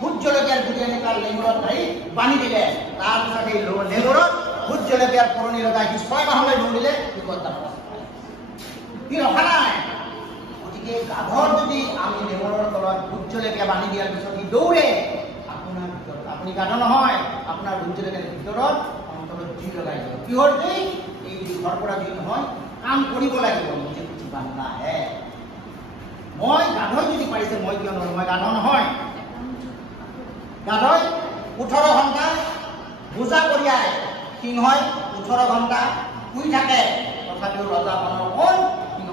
Vote জলকীয়াৰ গুটি আনি তাৰ লেঙুৰত ধৰি বান্ধি দিলে তাৰপিছত সেই লেঙুৰত ভোট জলকীয়াৰ পুৰণি লগাই সি 6 মাহলৈ দৌৰিলে সি ৰখা নাই গতিকে গাধৰ যদি আমি লেঙুৰৰ তলত ভোট জলকীয়া বান্ধি দিয়াৰ পিছত সি দৌৰে আপোনাৰ ভিতৰত আপুনি গাধ নহয় আপোনাৰ ভোট জলকীয়াৰ ভিতৰত অন্তৰত জুই লগাই দিব কিহৰ জুই এই ঘৰ পৰা জুই নহয় কাম কৰিব লাগিব মুঝে কুছ বাননা হে মই গাধই যদি পাৰিছে মই কিয় নোৱাৰো মই গাধ নহয় গাধই 18 ঘণ্টা বোজা কঢ়িয়াই সিংহই 18 ঘণ্টা শুই থাকে তথাপিও ৰজাখনৰ কোন সিংহ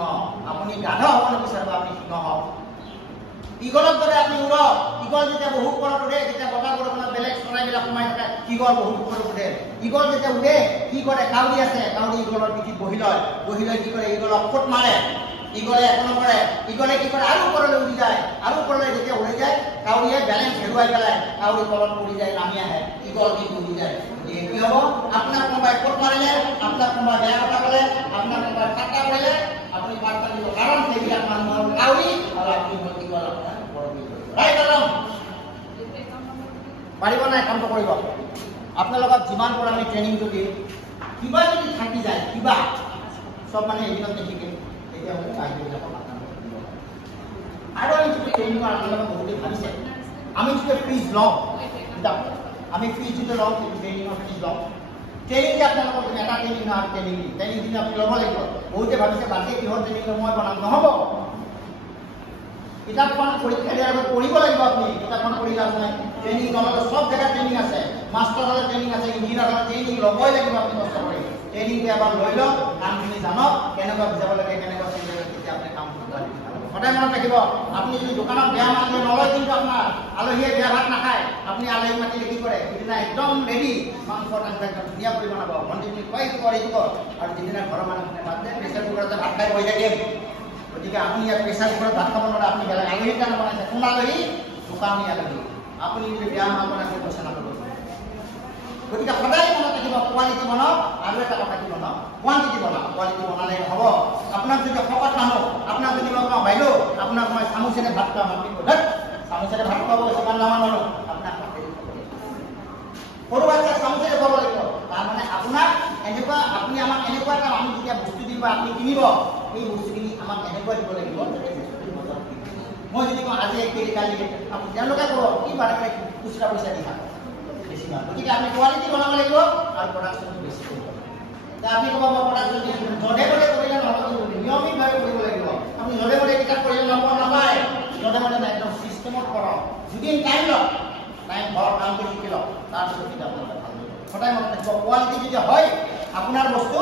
আপুনি গাধ হ'ব নিবিচাৰিব আপুনি সিংহ হওক ইগলৰ দৰে আপুনি উৰক ইগল যেতিয়া বহু ওপৰত উঠে যেতিয়া বতাহ বৰষুণত বেলেগ চৰাইবিলাক সোমাই থাকে ইগল বহুত ওপৰত উঠে ইগল যেতিয়া উঠে কি কৰে কাউৰী আছে কাউৰী ইগলৰ পিঠিত বহি লয় কি কৰে ইগলক ফুট মাৰে ইগলে একো নকৰে ইগলে কি কৰে আৰু ওপৰলৈ উৰি যায় আৰু ওপৰলৈ যেতিয়া উৰি যায় কাউৰীয়ে বেলেঞ্চ হেৰুৱাই পেলাই কাউৰী তলত পৰি যায় নামি আহে ইগল কি উৰি যায় কি হ'ব আপোনাক কোনোবাই ফুট মাৰিলে আপোনাক কোনোবাই বেয়া কথা ক'লে আপোনাক কোনোবাই ঠাট্টা কৰিলে আপুনি বাৰ্তা দিব কাৰণ সেইবিলাক মানুহৰ কাউৰী আৰু আপুনি কি কৰে পাৰিব নাই কামটো কৰিব আপোনালোকক যিমান পৰা আমি ট্ৰেইনিংটো দিম কিবা যদি থাকি যায় কিবা চব মানে এদিনত নিশিকে তেতিয়া আমি বাহিৰবিলাকক আৰু আমি যদি ট্ৰেইনিং আপোনালোকে বহুতে ভাবিছে আমি যদি ফিজ লওঁ আমি ফিজ যদি লওঁ ট্ৰেইনিঙৰ ফিজ লওঁ ট্ৰেইনিং যে আপোনালোকৰ এটা ট্ৰেইনিং নহয় ট্ৰেইনিং যদি আপুনি ল'ব লাগিব বহুতে ভাবিছে বাকী কিহৰ ট্ৰেইনিং মই বনাম নহ'ব কিতাপখন পৰীক্ষা দিয়াৰ আগত পঢ়িব লাগিব আপুনি কিতাপখন পঢ়ি লাভ নাই ট্ৰেইনিং নল'লে চব জেগাত ট্ৰেইনিং আছে মাষ্টাৰ হ'লে ট্ৰেইনিং আছে ইঞ্জিনিয়াৰ হ'লে ট্ৰেইনিং ল'বই লাগিব আপুনি কষ্ট কৰি ট্ৰেইনিংটো এবাৰ লৈ লওক কামখিনি জানক কেনেকুৱা বুজাব লাগে কেনেকুৱা চিন্তা লাগে তেতিয়া আপুনি কাম কৰিব সদায় মনত ৰাখিব আপুনি যদি দোকানত বেয়া মাল দিয়ে নলয় কিন্তু আপোনাৰ আলহীয়ে বেয়া ভাত নাখায় আপুনি আলহী মাতিলে কি কৰে সিদিনা একদম ৰেডি মাংস একদম ধুনীয়া কৰি বনাব ভণ্টিজনী খুৱাই কৰি দিব আৰু যিদিনা ঘৰৰ মানুহখিনে ভাত দিয়ে প্ৰেছাৰ কুকাৰতে ভাত খাই বহি থাকে গতিকে আপুনি ইয়াত প্ৰেছাৰ কুকাৰত ভাত খাব নোৱাৰে আপুনি বেলেগ আলহীৰ কাৰণে বনাইছে কোন আলহী দোকানী আলহী আপুনি যদি বেয়া মাল বনাইছে পইচা নাপাব গতিকে সদায় মনত ৰাখিব কোৱালিটি বনাওক আৰু এটা কথা কি বনাওক কোৱান্টিটি বনাওক কোৱালিটি বনালে হ'ব আপোনাক যদি শকত মানুহ আপোনাক যদি মই কওঁ বাইদেউ আপোনাক মই চামুচেৰে ভাত খুৱাম আপুনি ক'লে চামুচেৰে ভাত খুৱাব যিমান ডাঙৰ মানুহ আপোনাক সৰু বাচ্চাক চামুচেৰে খুৱাব লাগিব তাৰমানে আপোনাক এনেকুৱা আপুনি আমাক এনেকুৱা এটা আমি যেতিয়া বস্তু দিব আপুনি কিনিব এই বস্তুখিনি আমাক এনেকুৱা দিব লাগিব মই যদি কওঁ আজি 1 কেজি কালি আপুনি তেওঁলোকে ক'ব কি বাৰে বাৰে খুচুৰা পইচা দি থাকক বেছি ভাল গতিকে আপুনি কোৱালিটি বনাব লাগিব আৰু প্ৰডাকশ্যনটো বেছি কৰিব লাগিব আপুনি ক'ব প্ৰডাকশ্যন জধে মধে কৰিলে নহ'ব নিয়মিতভাৱে কৰিব লাগিব আপুনি জধে মধে কিতাপ পঢ়িলে নাপায় জধে মধে নাই একদম ছিষ্টেমত কৰক দুদিন টাইম লওক টাইম ঘৰৰ কামটো শিকি লওক তাৰপিছত কিতাপ ভাল সদায় মনত ৰাখিব কোৱালিটি যদি হয় আপোনাৰ বস্তু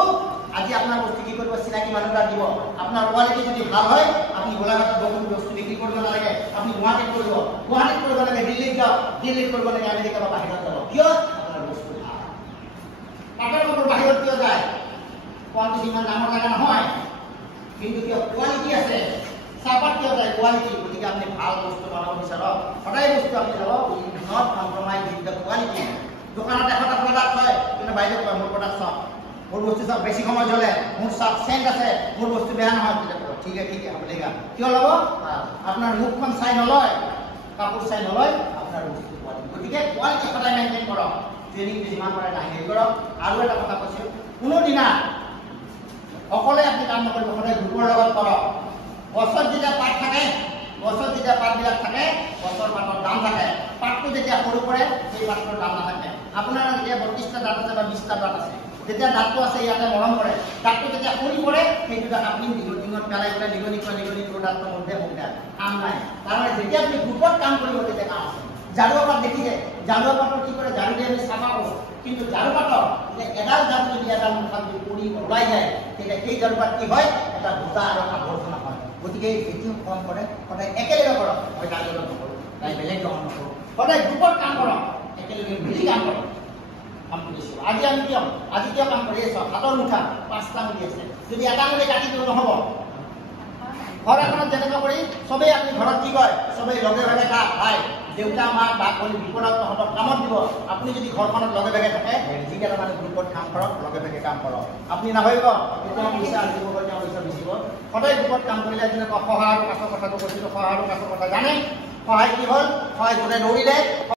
আজি আপোনাৰ বস্তু কি কৰিব চিনাকি মানুহ এটা দিব আপোনাৰ কোৱালিটি যদি ভাল হয় আপুনি গোলাঘাটত বহুত বস্তু বিক্ৰী কৰিব নালাগে আপুনি গুৱাহাটীত কৰিব লাগে দিল্লীত যাওক দিল্লীত কৰিব লাগে আমেৰিকা বা বাহিৰত যাব কিয় আপোনাৰ বস্তু ভাল পাটৰ কাপোৰ বাহিৰত কিয় যায় কোৱালিটি ইমান ডাঙৰ জাগা নহয় কিন্তু কিয় কোৱালিটি আছে চাহপাত কিয় যায় কোৱালিটি গতিকে আপুনি ভাল বস্তু বনাব বিচাৰক সদায় বস্তু আপুনি ল'ব not compromise with the quality দোকানত এটা প্ৰডাক্ট হয় কিন্তু বাইদেউ কয় মোৰ প্ৰডাক্ট চাওক মোৰ বস্তু চাওক বেছি সময় জ্বলে মোৰ চাওক চেণ্ট আছে মোৰ বস্তু বেয়া নহয় তেতিয়া ঠিক আছে হ'ব দেখা কিয় ল'ব আপোনাৰ মুখখন চাই নলয় কাপোৰ চাই নলয় আপোনাৰ বস্তু কোৱালিটি গতিকে কোৱালিটি সদায় মেইনটেইন কৰক ট্ৰেইনিংটো যিমান পাৰে হেৰি কৰক আৰু এটা কথা কৈছোঁ কোনোদিনা অকলে আপুনি কাম নকৰিব সদায় গ্ৰুপৰ লগত কৰক গছত যেতিয়া পাত থাকে গছত যেতিয়া পাতবিলাক থাকে গছৰ পাতৰ দাম থাকে পাতটো যেতিয়া সৰু পৰে সেই পাতৰ দাম নাথাকে আপোনাৰ যেতিয়া 32টা দাঁত আছে বা 20টা দাঁত আছে যেতিয়া দাঁতটো আছে ইয়াতে মৰম কৰে দাঁতটো যেতিয়া সৰি পৰে সেইটো দাঁত আপুনি দিনত পেলাই পেলাই নিগনি দাঁতটো মধ্যে সুবিধা কাম নাই তাৰমানে যেতিয়া আপুনি গ্ৰুপত কাম কৰিব তেতিয়া কাম আছে ঝাৰুৱা পাত দেখিছে ঝাৰুৱা পাতৰ কি কৰে ঝাৰু দি আমি চাফা কৰোঁ কিন্তু ঝাৰু পাতৰ এডাল ঝাৰু যদি এডাল মুখাত যদি পৰি ওলাই যায় তেতিয়া সেই ঝাৰু পাত কি হয় এটা গোটা আৰু আৱৰ্জনা হয় গতিকে যেতিয়াও কাম কৰে সদায় একেলগে কৰক মই তাই লগত নকৰোঁ তাই বেলেগ লগত নকৰোঁ সদায় গ্ৰুপত কাম কৰক একেলগে মিলি কাম কৰক কাম কৰিছোঁ আজি আমি কিয় কাম কৰি আছোঁ হাতৰ মুঠা 5টা আঙুলি আছে যদি এটা আঙুলি কাটি দিওঁ নহ'ব ঘৰ এখনত যেনেকুৱা কৰি চবেই আপুনি ঘৰত কি কয় চবেই লগে ভাগে খাই দেউতা মাক বাক ভনী বিপদত তহঁতক কামত দিব আপুনি যদি ঘৰখনত লগে ভাগে থাকে যিকেইটা মানে গ্ৰুপত কাম কৰক লগে ভাগে কাম কৰক আপুনি নাভাবিব এতিয়া পইচা দিব পইচা বেচিব সদায় গ্ৰুপত কাম কৰিলে যেনেকুৱা সহায় আৰু কাষৰ কথাটো কৈছিলোঁ সহায় আৰু কাষৰ কথা জানে সহায় কি হ'ল? সহায় গোটে দৌৰিলে।